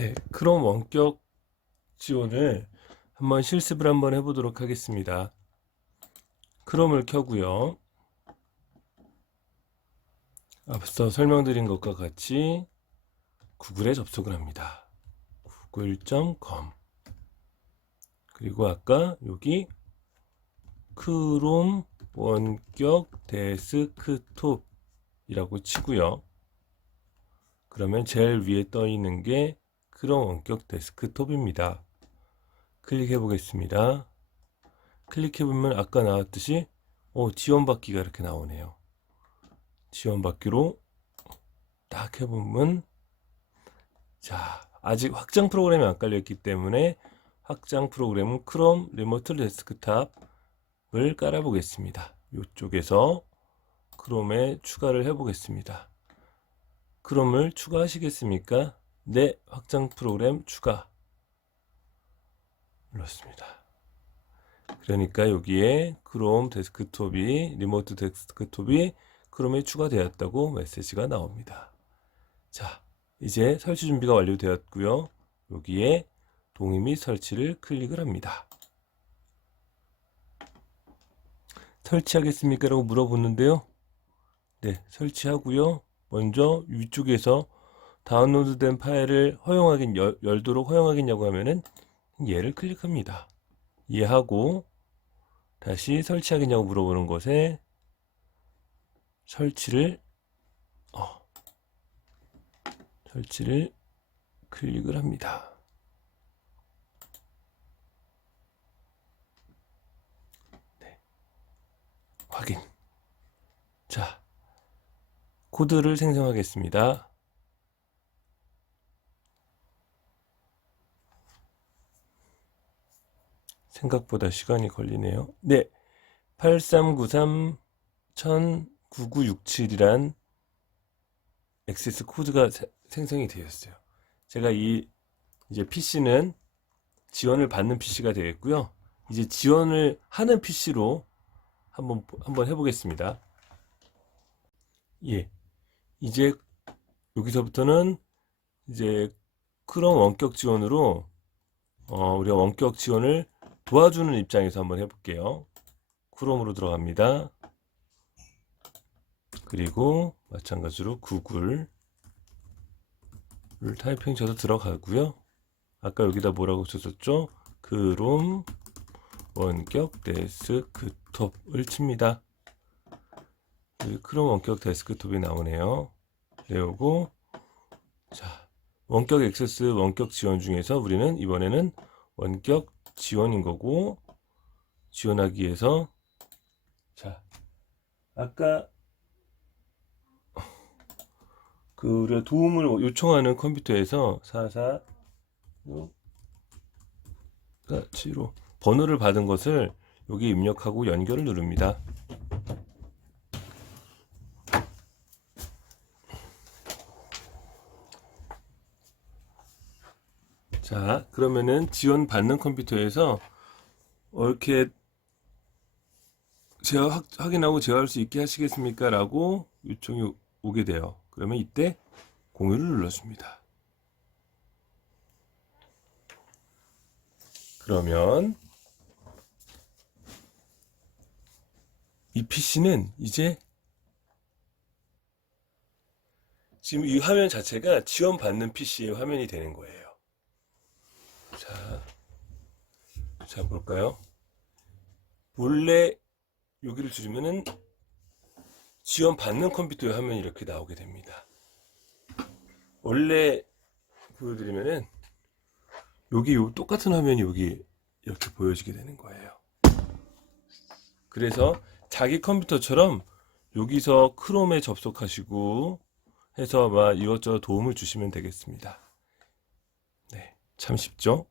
네, 크롬 원격 지원을 한번 실습을 한번 해보도록 하겠습니다. 크롬을 켜고요. 앞서 설명드린 것과 같이 구글에 접속을 합니다. google.com 그리고 아까 여기 크롬 원격 데스크톱이라고 치고요. 그러면 제일 위에 떠 있는 게 크롬 원격 데스크톱입니다. 클릭해 보겠습니다. 클릭해 보면 아까 나왔듯이 오, 지원받기가 이렇게 나오네요. 지원받기로 딱 해보면 자 아직 확장 프로그램이 안 깔렸기 때문에 확장 프로그램은 크롬 리모트 데스크탑을 깔아 보겠습니다. 이쪽에서 크롬에 추가를 해 보겠습니다. 크롬을 추가하시겠습니까? 네, 확장 프로그램 추가. 눌렀습니다. 그러니까 여기에 크롬 데스크톱이, 리모트 데스크톱이 크롬에 추가되었다고 메시지가 나옵니다. 자, 이제 설치 준비가 완료되었고요. 여기에 동의 및 설치를 클릭을 합니다. 설치하겠습니까? 라고 물어보는데요. 네, 설치하고요. 먼저 위쪽에서 다운로드된 파일을 허용하긴 열, 열도록 허용하겠냐고 하면은 얘를 클릭합니다. 얘하고 다시 설치하겠냐고 물어보는 것에 설치를 어, 설치를 클릭을 합니다. 네. 확인. 자, 코드를 생성하겠습니다. 생각보다 시간이 걸리네요. 네. 8393 109967이란 액세스 코드가 세- 생성이 되었어요. 제가 이 이제 PC는 지원을 받는 PC가 되겠고요. 이제 지원을 하는 PC로 한번 한번 해보겠습니다. 예. 이제 여기서부터는 이제 크롬 원격 지원으로 어, 우리가 원격 지원을 도와주는 입장에서 한번 해볼게요. 크롬으로 들어갑니다. 그리고 마찬가지로 구글을 타이핑 쳐서 들어가고요. 아까 여기다 뭐라고 썼었죠? 크롬 원격 데스크톱을 칩니다. 그 크롬 원격 데스크톱이 나오네요. 내오고 자 원격 액세스 원격 지원 중에서 우리는 이번에는 원격 지원인 거고 지원하기 위해서 자 아까 그 우리가 도움을 요청하는 컴퓨터에서 44 7로 번호를 받은 것을 여기 입력하고 연결을 누릅니다. 자, 그러면은 지원 받는 컴퓨터에서 어, 이렇게 확, 확인하고 제어할 수 있게 하시겠습니까? 라고 요청이 오- 오게 돼요. 그러면 이때 공유를 눌러줍니다. 그러면 이 PC는 이제 지금 이 화면 자체가 지원받는 PC의 화면이 되는 거예요. 자, 자 볼까요? 원래 여기를 줄이면은 지원 받는 컴퓨터의 화면이 이렇게 나오게 됩니다. 원래 보여드리면은 여기 요 똑같은 화면이 여기 이렇게 보여지게 되는 거예요. 그래서 자기 컴퓨터처럼 여기서 크롬에 접속하시고 해서 막 이것저것 도움을 주시면 되겠습니다. 네, 참 쉽죠?